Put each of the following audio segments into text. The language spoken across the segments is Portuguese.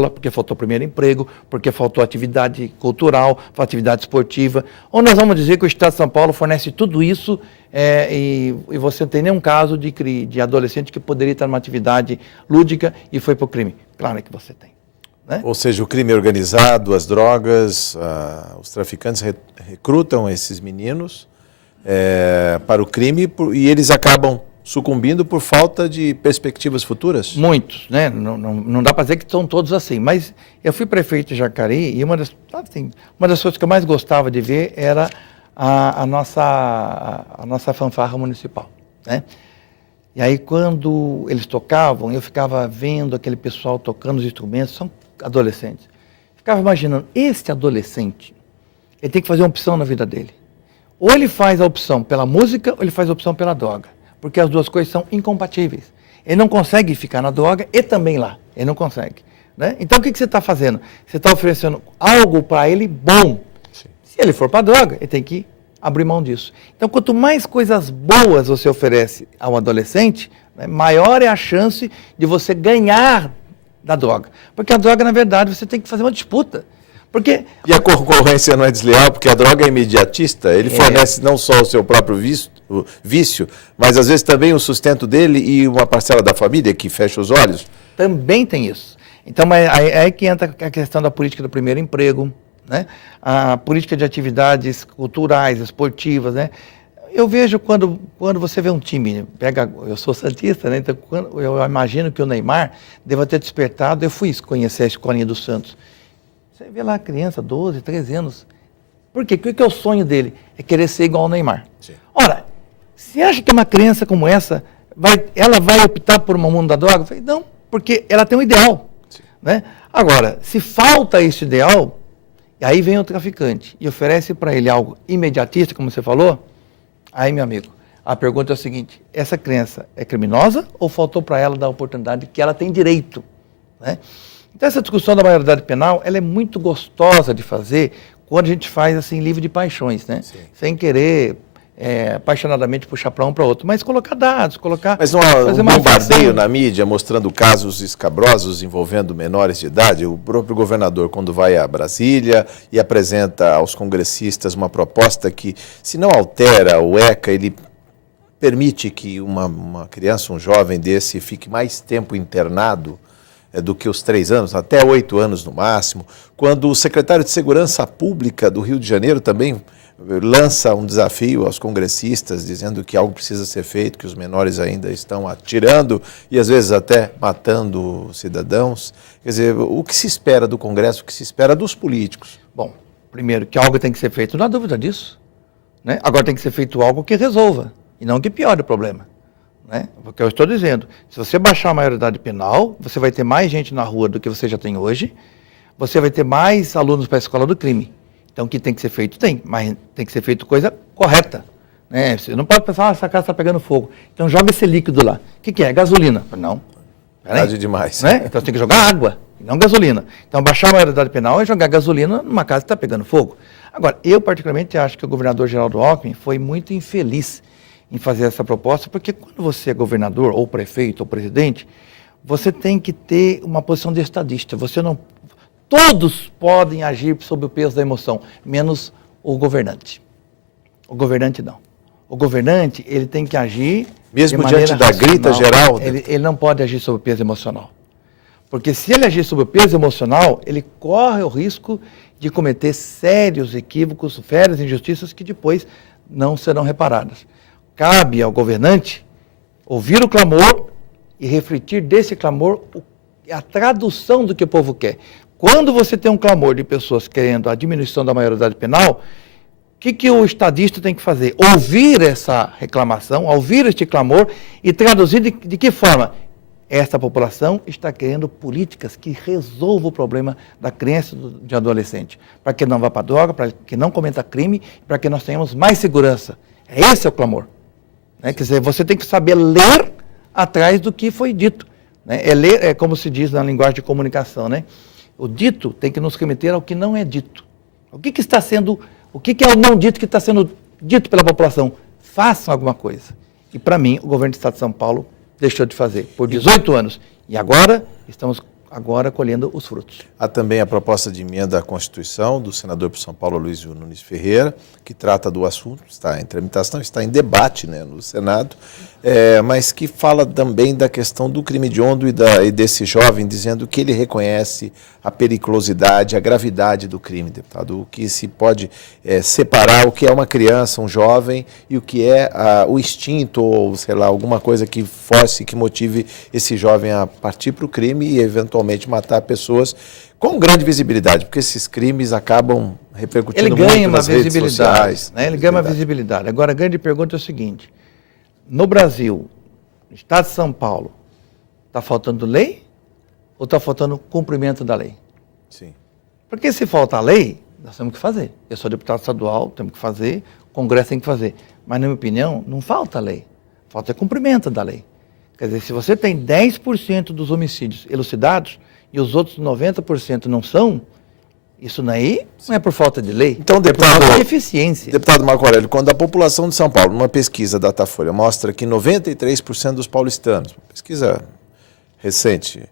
escola, porque faltou primeiro emprego, porque faltou atividade cultural, atividade esportiva. Ou nós vamos dizer que o Estado de São Paulo fornece tudo isso e você não tem nenhum caso de adolescente que poderia estar numa atividade lúdica e foi para o crime. Claro que você tem. Né? Ou seja, o crime organizado, as drogas, os traficantes recrutam esses meninos para o crime e eles acabam sucumbindo por falta de perspectivas futuras? Muitos, né? Não dá para dizer que estão todos assim, mas eu fui prefeito de Jacareí e uma das coisas que eu mais gostava de ver era a nossa fanfarra municipal, né? E aí quando eles tocavam, eu ficava vendo aquele pessoal tocando os instrumentos, são adolescentes. Ficava imaginando, este adolescente, ele tem que fazer uma opção na vida dele. Ou ele faz a opção pela música, ou ele faz a opção pela droga. Porque as duas coisas são incompatíveis. Ele não consegue ficar na droga e também lá. Ele não consegue. Né? Então, o que você está fazendo? Você está oferecendo algo para ele bom. Sim. Se ele for para a droga, ele tem que abrir mão disso. Então, quanto mais coisas boas você oferece ao adolescente, né, maior é a chance de você ganhar da droga. Porque a droga, na verdade, você tem que fazer uma disputa. E a concorrência não é desleal, porque a droga é imediatista, ele fornece não só o seu próprio vício, mas às vezes também o sustento dele e uma parcela da família que fecha os olhos. Também tem isso. Então, é que entra a questão da política do primeiro emprego, né? A política de atividades culturais, esportivas, né? Eu vejo quando você vê um time, eu sou santista, né? Então eu imagino que o Neymar deva ter despertado, eu fui conhecer a escolinha do Santos. Você vê lá a criança, 12, 13 anos. Por quê? O que é o sonho dele? É querer ser igual ao Neymar. Sim. Ora, você acha que uma criança como essa, ela vai optar por um mundo da droga? Eu falei, não, porque ela tem um ideal. Né? Agora, se falta esse ideal, aí vem o traficante e oferece para ele algo imediatista, como você falou, aí, meu amigo, a pergunta é a seguinte, essa criança é criminosa ou faltou para ela dar a oportunidade que ela tem direito? Né? Então, essa discussão da maioridade penal, ela é muito gostosa de fazer quando a gente faz assim, livre de paixões, né? Sem querer apaixonadamente puxar para um para outro, mas colocar dados, Mas não há um bombardeio na mídia mostrando casos escabrosos envolvendo menores de idade? O próprio governador, quando vai a Brasília e apresenta aos congressistas uma proposta que, se não altera o ECA, ele permite que uma criança, um jovem desse, fique mais tempo internado do que os 3 anos, até 8 anos no máximo, quando o secretário de Segurança Pública do Rio de Janeiro também lança um desafio aos congressistas, dizendo que algo precisa ser feito, que os menores ainda estão atirando e às vezes até matando cidadãos. Quer dizer, o que se espera do Congresso, o que se espera dos políticos? Bom, primeiro, que algo tem que ser feito, não há dúvida disso. Né? Agora tem que ser feito algo que resolva e não que piore o problema. Né? Porque eu estou dizendo, se você baixar a maioridade penal, você vai ter mais gente na rua do que você já tem hoje, você vai ter mais alunos para a escola do crime. Então, o que tem que ser feito? Tem, mas tem que ser feito coisa correta. Né? Você não pode pensar, essa casa está pegando fogo. Então, joga esse líquido lá. O que é? Gasolina? Não. Verdade demais. Né? Então, você tem que jogar água, e não gasolina. Então, baixar a maioridade penal é jogar gasolina numa casa que está pegando fogo. Agora, eu particularmente acho que o governador Geraldo Alckmin foi muito infeliz em fazer essa proposta, porque quando você é governador, ou prefeito, ou presidente, você tem que ter uma posição de estadista. Você não... Todos podem agir sob o peso da emoção, menos o governante. O governante não. O governante, ele tem que agir mesmo diante da grita geral? Ele não pode agir sob o peso emocional. Porque se ele agir sob o peso emocional, ele corre o risco de cometer sérios equívocos, sérias injustiças que depois não serão reparadas. Cabe ao governante ouvir o clamor e refletir desse clamor a tradução do que o povo quer. Quando você tem um clamor de pessoas querendo a diminuição da maioridade penal, o que o estadista tem que fazer? Ouvir essa reclamação, ouvir este clamor e traduzir de que forma? Esta população está querendo políticas que resolvam o problema da criança e de adolescente, para que não vá para a droga, para que não cometa crime, para que nós tenhamos mais segurança. Esse é o clamor. Né? Quer dizer, você tem que saber ler atrás do que foi dito. Né? É como se diz na linguagem de comunicação, né? O dito tem que nos remeter ao que não é dito. O que é o não dito que está sendo dito pela população? Façam alguma coisa. E para mim, o governo do Estado de São Paulo deixou de fazer por 18 anos. E agora estamos agora colhendo os frutos. Há também a proposta de emenda à Constituição do senador por São Paulo, Aloysio Nunes Ferreira, que trata do assunto, está em tramitação, está em debate, né, no Senado, mas que fala também da questão do crime hediondo e desse jovem, dizendo que ele reconhece a periculosidade, a gravidade do crime, deputado, o que se pode separar o que é uma criança, um jovem, e o que é o instinto, ou sei lá, alguma coisa que force, que motive esse jovem a partir para o crime e eventualmente matar pessoas com grande visibilidade, porque esses crimes acabam repercutindo muito nas redes sociais. Né? Ele ganha uma visibilidade. Agora, a grande pergunta é o seguinte: no Brasil, no estado de São Paulo, está faltando lei ou está faltando cumprimento da lei? Sim. Porque se falta lei, nós temos que fazer. Eu sou deputado estadual, temos que fazer, o Congresso tem que fazer. Mas, na minha opinião, não falta lei, falta cumprimento da lei. Quer dizer, se você tem 10% dos homicídios elucidados e os outros 90% não são, isso daí não é por falta de lei, então, deputado, é por falta de eficiência. Deputado Marco Aurélio, quando a população de São Paulo, numa pesquisa da Datafolha, mostra que 93% dos paulistanos, uma pesquisa recente,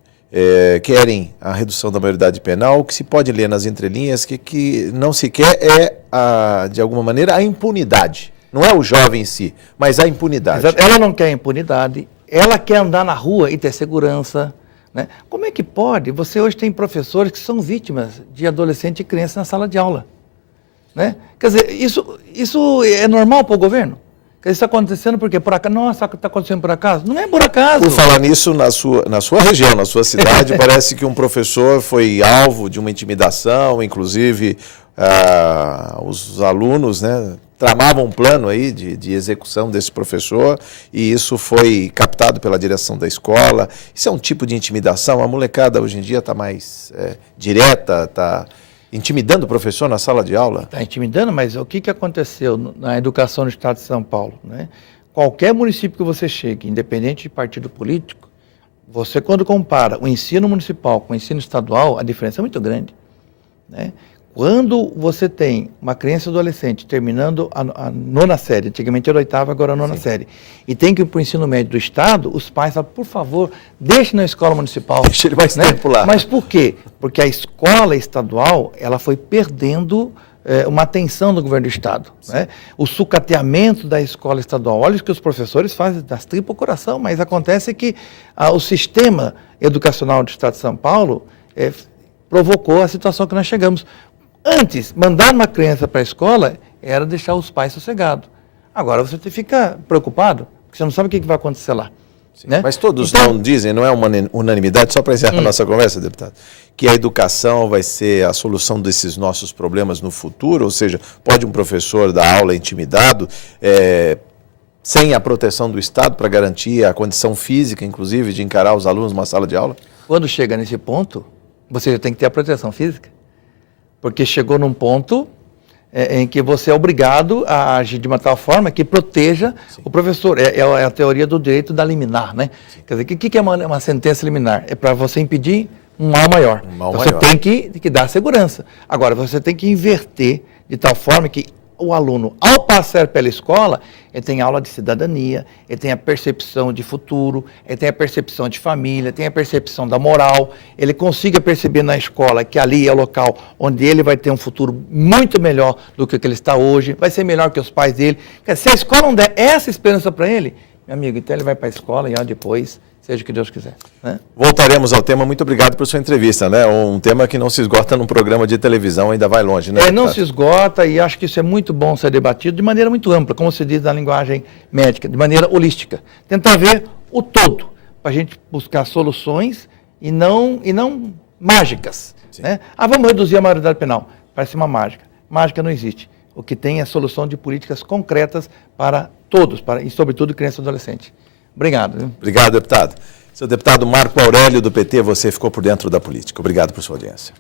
querem a redução da maioridade penal, o que se pode ler nas entrelinhas que não se quer de alguma maneira, a impunidade. Não é o jovem em si, mas a impunidade. Exato. Ela não quer impunidade, ela quer andar na rua e ter segurança. Né? Como é que pode? Você hoje tem professores que são vítimas de adolescente e criança na sala de aula. Né? Quer dizer, isso é normal para o governo? Quer dizer, isso está acontecendo porque por acaso? Nossa, está acontecendo por acaso? Não é por acaso. Por falar nisso, na sua região, na sua cidade, parece que um professor foi alvo de uma intimidação, inclusive os alunos, né, tramavam um plano aí de execução desse professor e isso foi captado pela direção da escola. Isso é um tipo de intimidação? A molecada hoje em dia está mais direta, está intimidando o professor na sala de aula? Está intimidando, mas o que aconteceu na educação no estado de São Paulo? Né? Qualquer município que você chegue, independente de partido político, você quando compara o ensino municipal com o ensino estadual, a diferença é muito grande. Né? Quando você tem uma criança e adolescente terminando a 9ª série, antigamente era a 8ª, agora a 9ª série, e tem que ir para o ensino médio do Estado, os pais falam, por favor, deixe na escola municipal. Deixe ele mais tempo lá. Mas por quê? Porque a escola estadual, ela foi perdendo uma atenção do governo do Estado. Né? O sucateamento da escola estadual. Olha o que os professores fazem das tripas ao coração, mas acontece que o sistema educacional do Estado de São Paulo provocou a situação que nós chegamos. Antes, mandar uma criança para a escola era deixar os pais sossegados. Agora você fica preocupado, porque você não sabe o que vai acontecer lá. Né? Mas todos não dizem, não é uma unanimidade, só para encerrar a nossa conversa, deputado, que a educação vai ser a solução desses nossos problemas no futuro, ou seja, pode um professor dar aula intimidado, sem a proteção do Estado para garantir a condição física, inclusive, de encarar os alunos numa sala de aula? Quando chega nesse ponto, você já tem que ter a proteção física. Porque chegou num ponto em que você é obrigado a agir de uma tal forma que proteja o professor. É a teoria do direito da liminar, né? Quer dizer, o que é uma sentença liminar? É para você impedir um mal maior. Você tem que dar segurança. Agora, você tem que inverter de tal forma que o aluno, ao passar pela escola, ele tem aula de cidadania, ele tem a percepção de futuro, ele tem a percepção de família, tem a percepção da moral, ele consiga perceber na escola que ali é o local onde ele vai ter um futuro muito melhor do que ele está hoje, vai ser melhor que os pais dele. Se a escola não der essa esperança para ele, meu amigo, então ele vai para a escola e depois, seja o que Deus quiser. Né? Voltaremos ao tema. Muito obrigado por sua entrevista, né? Um tema que não se esgota num programa de televisão, ainda vai longe, né? Não se esgota e acho que isso é muito bom ser debatido de maneira muito ampla, como se diz na linguagem médica, de maneira holística. Tentar ver o todo, para a gente buscar soluções e não mágicas. Né? Vamos reduzir a maioridade penal. Parece uma mágica. Mágica não existe. O que tem é a solução de políticas concretas para todos, e sobretudo criança e adolescente. Obrigado. Viu? Obrigado, deputado. Seu deputado Marco Aurélio, do PT, você ficou por dentro da política. Obrigado por sua audiência.